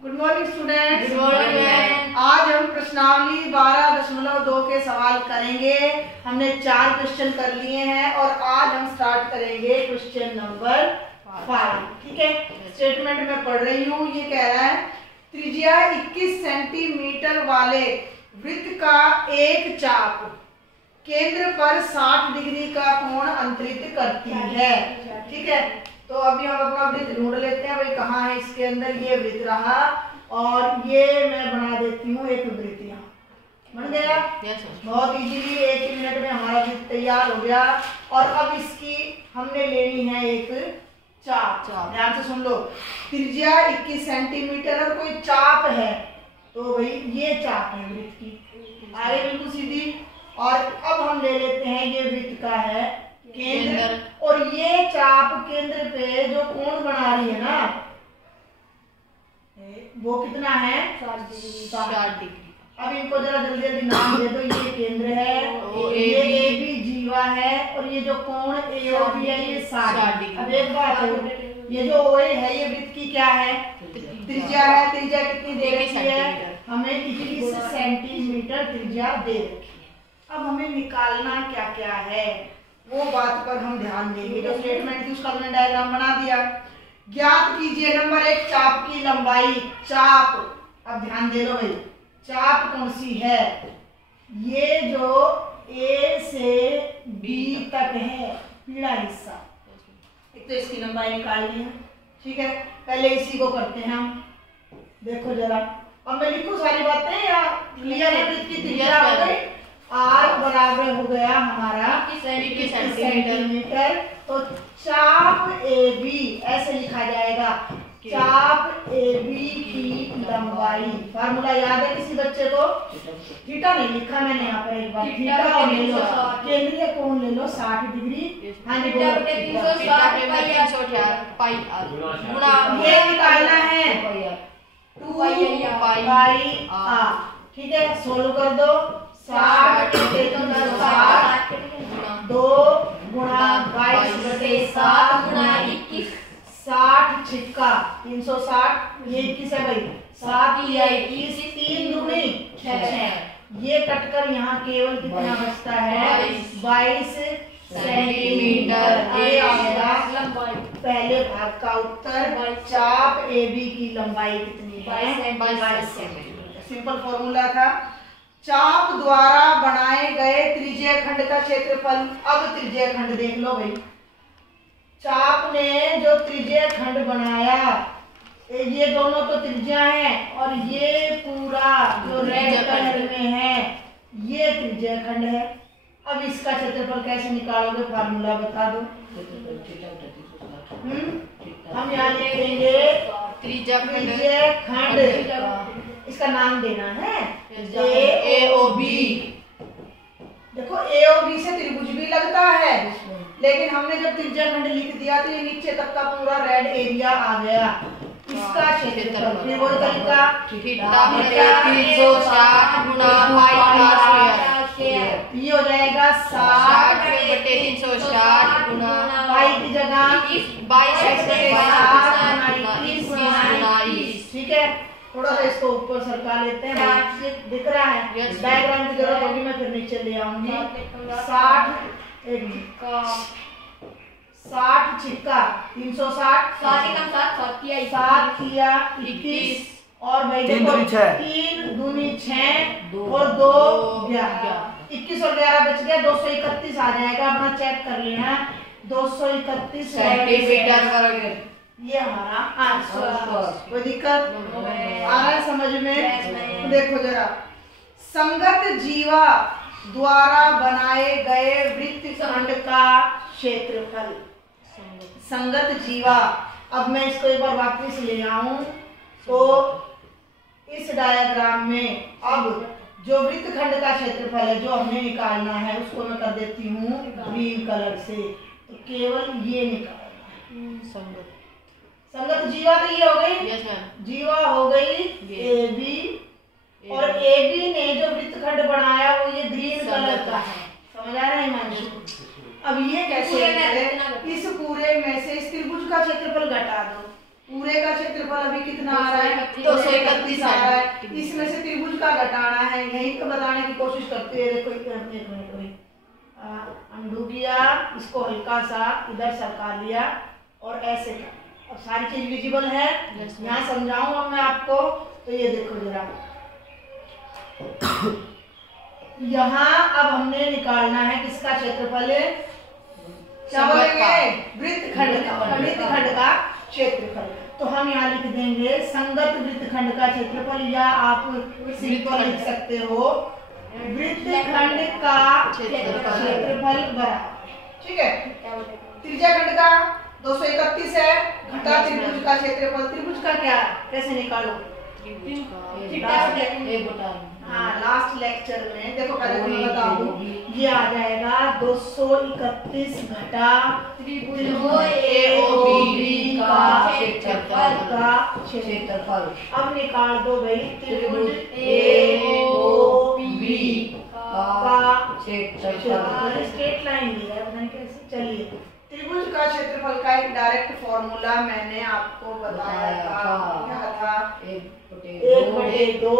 Good morning students. Good morning. आज हम प्रश्नावली 12.2 के सवाल करेंगे। हमने 4 क्वेश्चन कर लिए हैं और आज हम स्टार्ट करेंगे क्वेश्चन नंबर 5। ठीक है, स्टेटमेंट में पढ़ रही हूँ। ये कह रहा है त्रिज्या 21 सेंटीमीटर वाले वृत्त का एक चाप केंद्र पर 60 डिग्री का कोण अंतरित करती है। ठीक है, तो अभी हम अपना वृत्त ढूंढ लेते हैं। भाई कहाँ है इसके अंदर? ये वृत्त रहा और ये मैं बना देती हूँ एक वृत्त। यहाँ बन गया। बहुत इजीली 1 मिनट में हमारा वृत्त तैयार हो गया। और अब इसकी हमने लेनी है एक चाप। ध्यान से सुन लो, त्रिज्या 21 सेंटीमीटर और कोई चाप है, तो भाई ये चाप है वृत्त की, आगे बिल्कुल सीधी। और अब हम ले लेते हैं ये वृत्त का है केंद्र, और ये चाप केंद्र पे जो कोण बना रही है ना, वो कितना है? 60 डिग्री। अब इनको जरा जल्दी जल्दी नाम दे दो। ये केंद्र है, ये ए बी जीवा है, और ये जो कोण ए और बी है ये 60 डिग्री। अब एक बात है, ये जो ओ है ये वृत्त की क्या है? त्रिज्या है। त्रिज्या कितनी दे रखी है? हमें 21 सेंटीमीटर त्रिज्या दे रखी है। अब हमें निकालना क्या क्या है वो बात पर हम ध्यान देंगे। जो स्टेटमेंट थी उसका हमने डायग्राम बना दिया। ज्ञात कीजिए नंबर 1 चाप की लंबाई। चाप, अब ध्यान दे लो भाई, चाप कौन सी है? ये जो ए से बी तक है पीला हिस्सा, एक तो इसकी लंबाई निकालनी है। ठीक है, पहले इसी को करते हैं हम। देखो जरा, अब मैं लिखूं सारी बातें या क्लियर है? वृत्त की त्रिज्या हो गई आर बराबर हो गया हमारा 21 सेंटीमीटर। तो चाप ए बी ऐसे लिखा जाएगा, चाप ए बी की लंबाई। फार्मूला याद है किसी बच्चे को? थीटा नहीं लिखा मैंने यहाँ पर, एक बार थीटा और ले लो, केंद्रीय कोण ले लो 60 डिग्री। हाँ जी, ये निकालना है 2 पाई आर। ठीक है, सोल्व कर दो। 60 2 गुणा 22/7 गुणा 21, 60 छिक्का 360, ये 21 है भाई, 7 या 21, 3 दूनी 6। ये कटकर यहाँ केवल कितना बचता है? 22 सेंटीमीटर। ये आएगा पहले भाग का उत्तर। चाप ए बी की लंबाई कितनी है? 22 सेंटीमीटर। सिंपल फॉर्मूला था। चाप द्वारा बनाए गए त्रिज्यीय खंड का क्षेत्रफल। अब त्रिज्यीय खंड देख लो भाई, चाप ने जो त्रिज्यीय खंड बनाया, ये दोनों तो त्रिज्या हैं, और ये पूरा जो रेड कलर में है ये त्रिज्यीय खंड है। अब इसका क्षेत्रफल कैसे निकालोगे? फार्मूला बता दो। हम यहाँ लिखेंगे त्रिज्यीय खंड, इसका नाम देना है ए ओ बी। देखो ए ओ बी से त्रिभुज भी लगता है, लेकिन हमने जब त्रिज्या खंड लिख दिया तो ये नीचे तक का पूरा रेड एरिया आ गया। इसका क्षेत्रफल फिर वही तरीका, 360 गुणा पाई, ये हो जाएगा 60/360 गुणा पाई की जगह 22/7। ठीक है, थोड़ा सा इसको ऊपर सरका लेते हैं। दिख रहा है? डायग्राम की जरूरत होगी, मैं फिर नीचे ले आऊंगी। 60 छिक्का 360, 7 किया 21, और भाई देखो 3 दूनी 6 और 2 11, 21 और 11 बच गया, 231 आ जाएगा। अपना चेक कर लेना, 231 सेंटीमीटर ये हमारा आंसर। कोई दिक्कत आ रहा है समझ में? देखो जरा, संगत जीवा द्वारा बनाए गए वृत्त खंड का क्षेत्रफल। संगत जीवा, अब मैं इसको एक बार वापस ले आऊं तो इस डायग्राम में अब जो वृत्त खंड का क्षेत्रफल है जो हमें निकालना है उसको मैं कर देती हूँ ग्रीन कलर से। तो केवल ये निकालना है। संगत जीवा तो ये हो गई। yes, जीवा हो गई ए बी, और ए बी ने जो वृत्तखंड बनाया वो ये ग्रीन कलर का है। समझ आ रहा है हिमांशु? अब ये कैसे? इस पूरे में से इस त्रिभुज का क्षेत्रफल घटा दो। पूरे का क्षेत्रफल अभी कितना आ रहा है? 231 आ रहा है। इसमें से त्रिभुज का घटाना है, यही तो बताने की कोशिश करते हैं। देखो एक मिनट अंडू किया, इसको हल्का सा इधर सरका लिया और ऐसे और सारी चीज विजिबल है। यहाँ समझाऊंगा मैं आपको। तो ये देखो जरा, यहाँ अब हमने निकालना है किसका क्षेत्रफल? क्या बोलेंगे? वृत्तखंड का क्षेत्रफल। तो हम यहाँ लिख देंगे संगत वृत्तखंड का क्षेत्रफल, या आप सिंपल लिख सकते हो वृत्तखंड का क्षेत्रफल बराबर। ठीक है, त्रिज्या खंड का 231 है, घटा त्रिभुज का क्षेत्रफल। त्रिभुज का क्या कैसे निकालो? हाँ, लास्ट लेक्चर में देखो, पहले मैं बता दूं, ये आ जाएगा 231 घटा त्रिभुज AOB का क्षेत्रफल। अब निकाल दो भाई त्रिभुज AOB का क्षेत्रफल। स्ट्रेट लाइन लिया है, पता नहीं कैसे। चलिए, त्रिभुज का क्षेत्रफल का एक डायरेक्ट फॉर्मूला मैंने आपको बताया था। क्या था? 1/2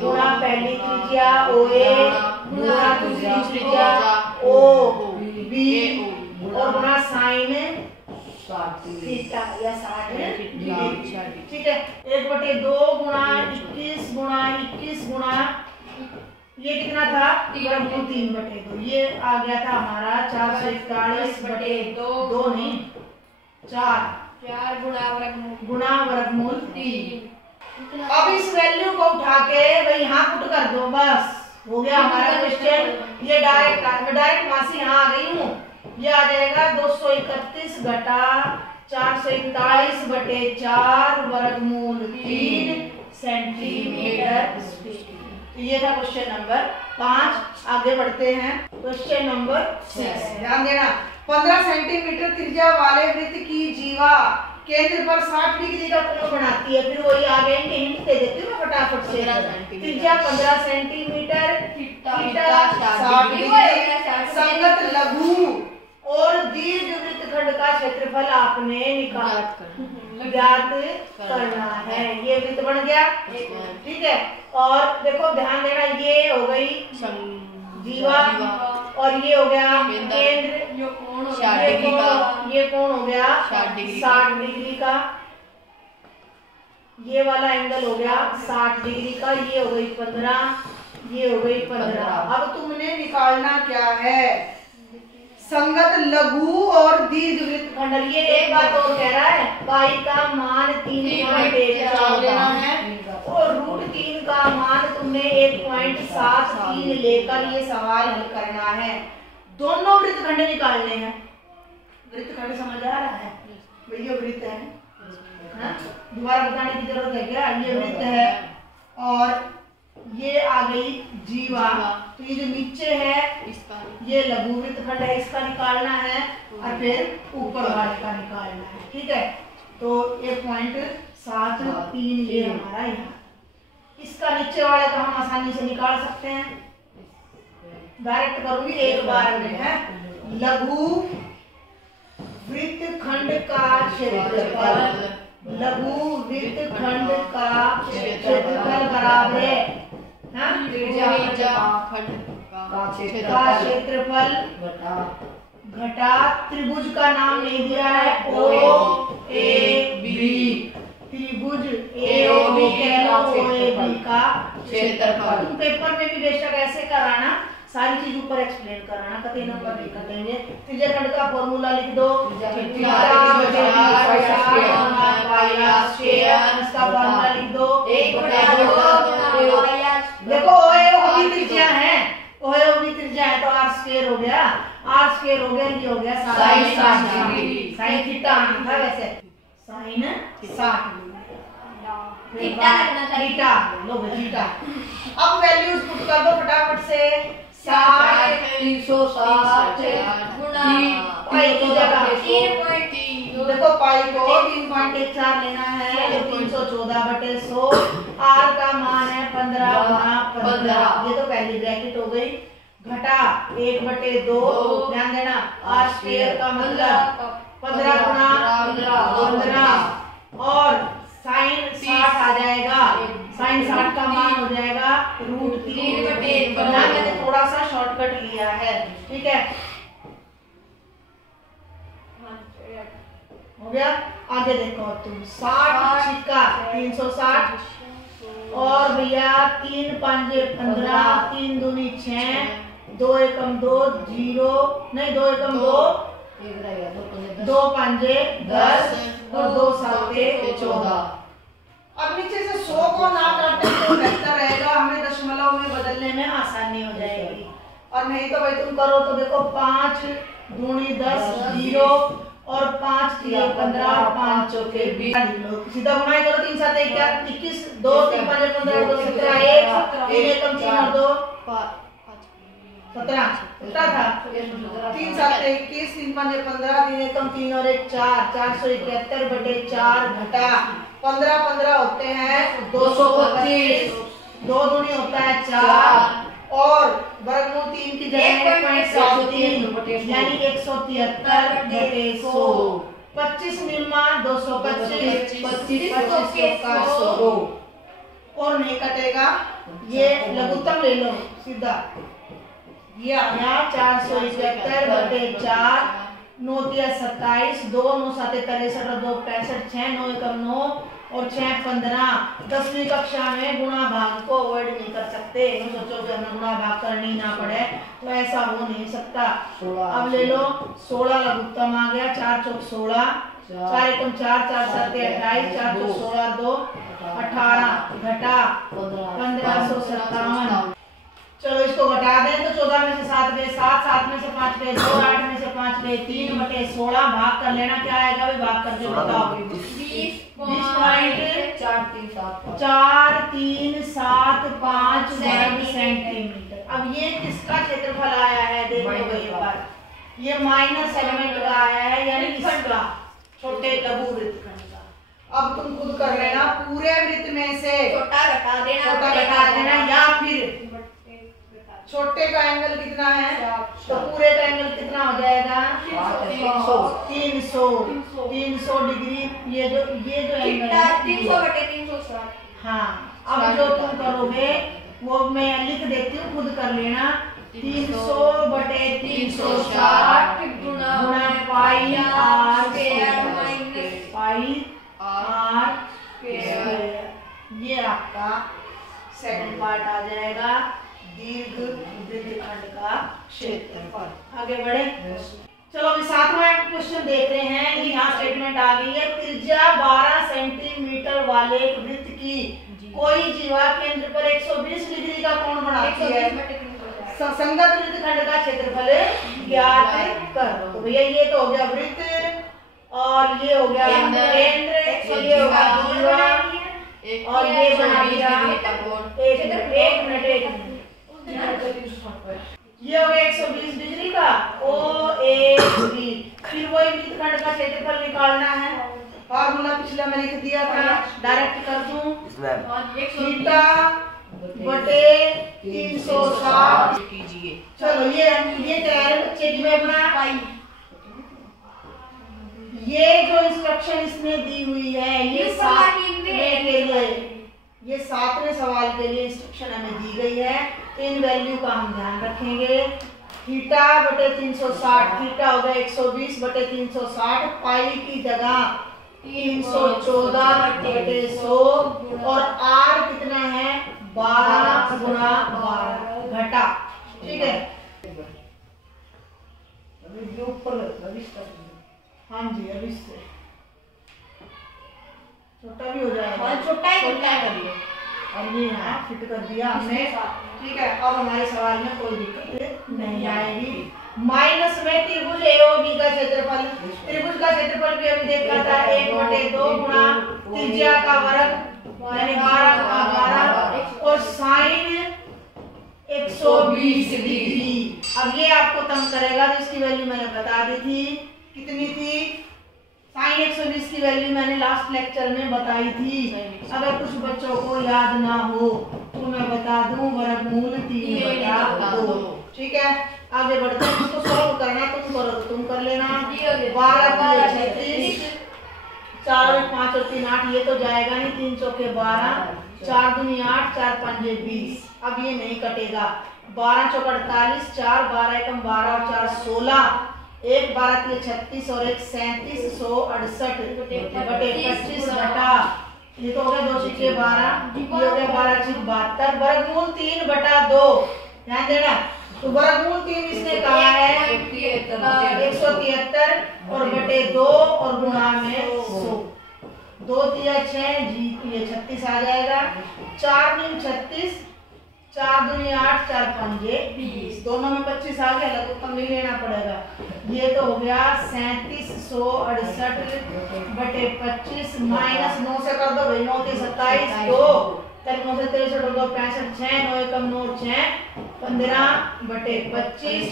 गुणा पहली त्रिज्या OA गुणा दूसरी त्रिज्या OB और गुणा साइन थीटा या 60 डिग्री। ठीक है, 1/2 गुणा 21 गुणा ये कितना था? 3/2। ये आ गया था हमारा 441/2 नहीं 4 गुणा वर्गमूल 3। अब इस वैल्यू को उठा के भाई यहाँ पुट कर दो, बस हो गया हमारा क्वेश्चन। ये डायरेक्ट वहां से यहाँ आ गई हूँ। ये आ जाएगा 231 घटा 441/4 वर्गमूल 3 सेंटीमीटर। ये था क्वेश्चन नंबर 5। आगे बढ़ते हैं क्वेश्चन नंबर 6। ध्यान देना, 15 सेंटीमीटर त्रिज्या वाले वृत्त की जीवा केंद्र पर 60 डिग्री का कोण बनाती है। फिर वही आगे हिंट दे देती हूँ मैं फटाफट से। त्रिज्या 15 सेंटीमीटर, थीटा 60 डिग्री। संगत लघु और दीर्घ वृत्तखंड का क्षेत्रफल आपने ज्ञात करना है। ये वृत्त बन गया, ठीक है। और देखो ध्यान देना, ये हो गई जीवा और ये हो गया केंद्र। ये कोण हो गया 60 डिग्री का। ये वाला एंगल हो गया 60 डिग्री का। ये हो गई 15, ये हो गई 15। अब तुमने निकालना क्या है? संगत लघु और दीर्घ वृत्तखंड। ये एक बात और कह रहा है, पाई का मान 3.14 लेना है और √3 का मान तुमने 1.73 लेकर ये सवाल हल करना है। दोनों वृत्तखंड निकालने हैं। वृत्तखंड समझ आ रहा है? ये वृत्त है, दोबारा बताने की जरूरत है क्या? ये वृत्त है और ये आ गई जीवा। तो ये जो नीचे है ये लघु वृत्तखंड है, इसका निकालना है और फिर ऊपर वाले का निकालना है। ठीक है, तो 1.73 ये हमारा यहाँ। इसका नीचे वाले का हम आसानी से निकाल सकते हैं। डायरेक्ट करूंगी एक बार में है। लघु वृत्तखंड का क्षेत्रफल, लघु वृत्तखंड का क्षेत्रफल बराबर है क्षेत्रफल घटा त्रिभुज का नाम नहीं दिया है OAB। त्रिभुज AOB का क्षेत्रफल। तुम पेपर में भी बेशक ऐसे कराना, सारी चीज ऊपर एक्सप्लेन कराना, कतई नंबर नहीं कटेंगे। त्रिज्या खंड का फॉर्मूला लिख दो, इसका फॉर्मूला लिख दो। देखो OAB त्रिज्या है, OAB त्रिज्या है तो r² हो गया, r² हो गया, ये हो गया साइन थीटा था वैसे, साइन 60 थीटा लो थीटा। अब वैल्यूज पुट कर दो फटाफट से। 360 गुणा पाई की जगह 3.3। देखो पाई को 3.14 लेना है तो 314/100। r का मान है 15 गुणा 15। ये तो पहली ब्रैकेट हो गई। घटा 1/2। ध्यान देना r² का मतलब 15 गुणा 15 और साइन 60 आ जाएगा, साइन 60 का मान हो जाएगा √3। मैंने थोड़ा सा शॉर्टकट लिया है, ठीक है, हो गया। आगे देखो तुम 60 छिक्का 360 और भैया 3 5 15, 3 दूनी 6, 2 एकम 2 0 नहीं 2 एकम 2, 2 5 10 और 2 7 14। अब नीचे से 100 को ना काटे तो बेहतर रहेगा, हमें दशमलव में बदलने में आसानी हो जाएगी। और नहीं तो भाई तुम करो तो देखो 5 दूनी 10 0 और 5 3 15 5 चौके 20। सीधा गुणा करो 3 7 21 2 3 5 15 2 17 1 3 एकम 3 और 2 17 था 3 7 21 3 5 15 3 एकम 3 और 1 4 471/4 घटा 15 15 होते हैं 225, 2 दूनी होता है 4 और वर्गमूल 3 की जगह 1.73 यानी 173/100। 25 निम्मा 225 25 का 100 और नहीं कटेगा। ये लघुत्तम ले लो सीधा, ये आया 471/4 9 3 27 2 9 7 63 और 2 65 6 9 एकम 9 और 6 15। 10वीं कक्षा में गुणा भाग को अवॉइड नहीं कर सकते, सोचो कि हमें गुणा भाग करनी ना पड़े, तो ऐसा हो नहीं सकता। अब ले लो 16 लघुत्तम आ गया 4 चौक 16 4 एकम 4 4 7 28 4 चौक 16 2 18 घटा 1557। चलो इसको घटा दें तो 14 में से 7 गए 7, 7 में से 5 गए 2, 8 में से 5 गए 3/16 भाग कर लेना, क्या आएगा भाई भाग करके बताओ। 20.4375 वर्ग सेंटीमीटर। अब ये किसका क्षेत्रफल आया है देखो भाई, बार ये माइनस एलिमेंट का आया है यानी इसका छोटे लघु वृत्तखंड का। अब तुम खुद कर लेना, पूरे वृत्त में से छोटा घटा देना या फिर छोटे का एंगल कितना है तो पूरे का एंगल कितना हो जाएगा 300 डिग्री। ये जो एंगल है 300/360। हाँ, अब जो तुम करोगे वो मैं लिख देती हूँ, खुद कर लेना। 300/360 गुणा पाई r स्क्वायर। ये आपका सेकंड पार्ट आ जाएगा दीर्घ वृत्तखंड का क्षेत्रफल। आगे बढ़े, चलो अभी 7वां क्वेश्चन देख रहे हैं। यहाँ स्टेटमेंट आ गई है, त्रिज्या 12 सेंटीमीटर वाले वृत्त की कोई जीवा केंद्र पर 120 डिग्री का कोण बनाती है, संगत वृत्तखंड का क्षेत्रफल ज्ञात करो। तो भैया ये तो हो गया वृत्त और ये हो गया केंद्र, ये हो गया जीवा और ये बना दिया 1 मिनट ये हो गया 120 डिग्री का OAB। फिर वही वृत्तखंड का क्षेत्रफल निकालना है, फार्मूला पिछला मैं लिख दिया था, डायरेक्ट कर दूं थीटा बटे 360 कीजिए। चलो ये तैयार है बच्चे की अपना। ये जो इंस्ट्रक्शन इसने दी हुई है ये 7वें सवाल के लिए इंस्ट्रक्शन हमें दी गई है। इन वैल्यू का हम ध्यान रखेंगे। थीटा बटे 360, थीटा हो गया 120/360, पाई की जगह 314/100 और आर कितना है 12 गुणा 12 घटा, ठीक है। हाँ जी, अब इससे छोटा भी हो जाएगा, छोटा ही करिए और ये यहाँ फिट कर दिया हमने, ठीक है। अब हमारे सवाल में कोई दिक्कत नहीं आएगी। माइनस में त्रिभुज AOB का क्षेत्रफल, त्रिभुज का क्षेत्रफल भी अभी देखा था 1/2 गुणा त्रिज्या का वर्ग यानी 12 का 12 और साइन 120 डिग्री। अब ये आपको तंग करेगा, तो इसकी वैल्यू मैंने बता दी थी, कितनी थी साइन 120 की वैल्यू मैंने लास्ट लेक्चर में बताई थी। अगर कुछ बच्चों को याद ना हो तो मैं बता दूं, वर्गमूल 3/2, ठीक है। आगे बढ़ते हैं, इसको सॉल्व करना तुम करो तो तुम कर लेना। 12 36 4 और 5 और 3 8, ये तो जाएगा नहीं, 3 चौके 12, 4 दूनी 8, 4 पंजे 20। अब ये नहीं कटेगा, 12 चौक 48, 4 12 एकम 12 और 4 16, 1 12 3 36 और 1 37, 168 बटे 25 घटा, ये तो हो गया 2 छक्के 12, ये हो गया 12 छक्के 72, वर्गमूल 3/2 ध्यान देना। तो वर्गमूल 3 इसने कहा है 173 और बटे 2 और गुणा में 100, 2 तिया 6 जी, ये 36 आ जाएगा, 4 दूनी 36, 4 दूनी 8, 4 पंजे 20, दोनों में 25 आ गया, लगभग कम नहीं लेना पड़ेगा। ये तो हो गया 3768 बटे 25 माइनस 9 से कर दो भाई, 9 3 27, 2 3 9 से 63 और 2 65, 6 9 एकम 9 6 15 बटे 25,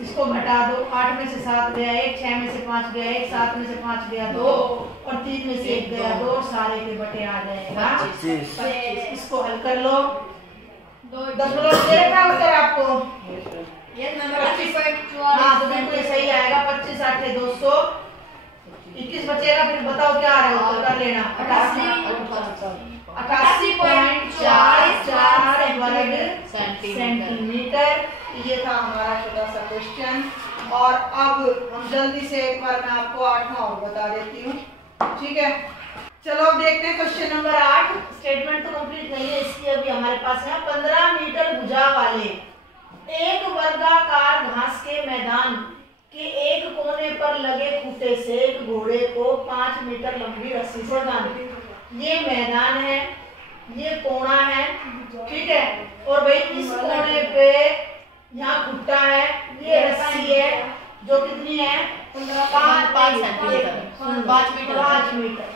इसको घटा दो, 8 में से 7 गया 1, 6 में से 5 गया 1, 7 में से 5 गया 2 और 3 में से 1 गया 2, और सारे के बटे आ जाएगा 25। इसको हल कर लो, 10 दे रखा उत्तर आपको, हाँ तो बिल्कुल सही आएगा। 25 8 200, 21 बचेगा, फिर बताओ क्या आ रहा है उत्तर, कर लेना। 88.44 वर्ग सेंटीमीटर, ये था हमारा छोटा सा क्वेश्चन। और अब हम जल्दी से एक बार मैं आपको 8वां और बता देती हूँ, ठीक है। चलो अब देखते हैं क्वेश्चन नंबर 8। स्टेटमेंट तो कंप्लीट नहीं है इसकी, अभी हमारे पास है 15 मीटर भुजा वाले एक वर्गाकार घास के मैदान के एक कोने पर लगे खूंटे से एक घोड़े को 5 मीटर लंबी रस्सी से बांधे। ये मैदान है, ये कोना है, ठीक है, और भाई इस कोने पे यहाँ खुट्टा है, ये रस्सी है जो कितनी है 5 मीटर।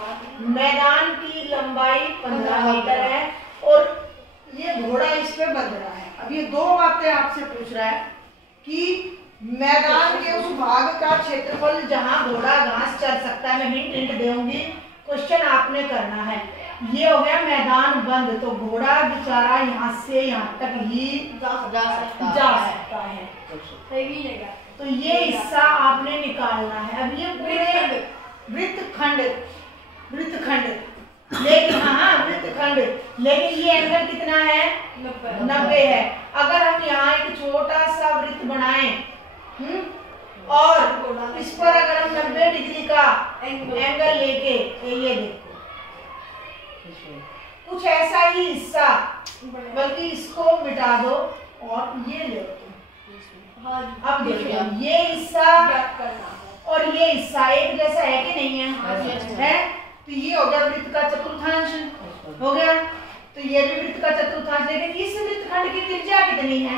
मैदान की लंबाई 15 मीटर है और ये घोड़ा इस पे बंध रहा है। अब ये दो बातें आपसे पूछ रहा है कि मैदान के उस भाग का क्षेत्रफल जहां घोड़ा घास चर सकता है, मैं हिंट दूंगी, क्वेश्चन आपने करना है। ये हो गया मैदान बंद, तो घोड़ा बेचारा यहाँ से यहाँ तक ही जा सकता है। तो ये हिस्सा आपने निकालना है। अब ये पूरे वृत्तखंड लेकिन वृत्तखंड, लेकिन ये एंगल कितना है 90 है। अगर हम यहाँ एक छोटा सा वृत्त बनाएं और इस पर अगर हम 90 डिग्री का एंगल लेके, ये देखो कुछ ऐसा ही हिस्सा, बल्कि इसको मिटा दो और ये ले लो। अब देखो ये हिस्सा और ये हिस्सा एक जैसा है कि नहीं है? तो ये हो गया वृत्त का चतुर्थांश हो गया, तो ये भी वृत्त का चतुर्थांश। लेकिन इस वृत्तखंड की त्रिज्या कितनी है?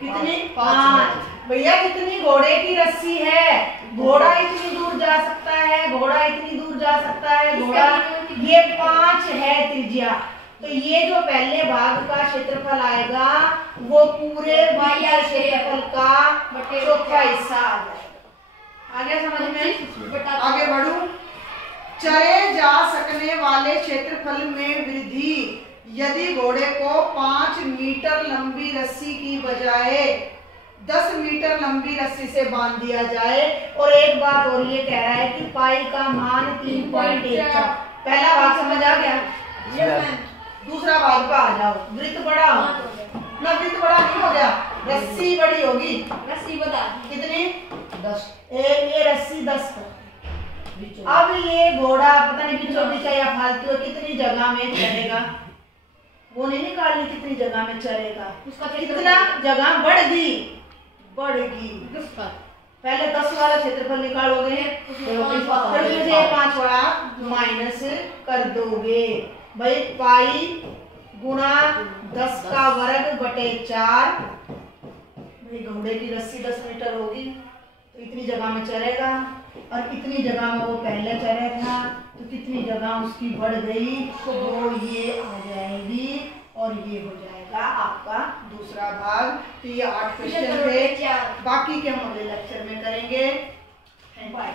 कितनी? 5। भैया कितनी घोड़े की रस्सी है? घोड़ा इतनी दूर जा सकता है, घोड़ा इतनी दूर जा सकता है, घोड़ा ये 5 है त्रिज्या। तो ये जो पहले भाग का क्षेत्रफल आएगा वो पूरे क्षेत्रफल का चौथा हिस्सा आ जाएगा। आगे समझ में? आगे बढ़ूं। चरे जा सकने वाले क्षेत्रफल में वृद्धि यदि घोड़े को 5 मीटर लंबी रस्सी की बजाय 10 मीटर लंबी रस्सी से बांध दिया जाए। और एक बात और ये कह रहा है कि पाई का मान 3.14। पहला भाग समझ आ गया? दूसरा भाग पे आ जाओ। वृत्त बड़ा हो ना, वृत्त बड़ा नहीं हो गया, रस्सी बड़ी होगी। रस्सी बता कितनी? 10। ये रस्सी 10। अब ये घोड़ा पता नहीं बीचों बीच या फालतू है, कितनी जगह में चलेगा वो नहीं निकालनी, कितनी जगह में चलेगा, कितना जगह बढ़ेगी। पहले 10 वाला क्षेत्रफल निकालोगे, फिर उसमें 5 वाला माइनस कर दोगे। भाई पाई गुणा 10 का वर्ग बटे 4। भाई घोड़े की रस्सी 10 मीटर होगी तो इतनी जगह में चलेगा, और इतनी जगह में वो पहले चला था तो कितनी जगह उसकी बढ़ गई, तो वो ये आ जाएगी और ये हो जाएगा आपका दूसरा भाग। तो ये 8 क्वेश्चन थे, बाकी के हम अगले लेक्चर में करेंगे। बाय।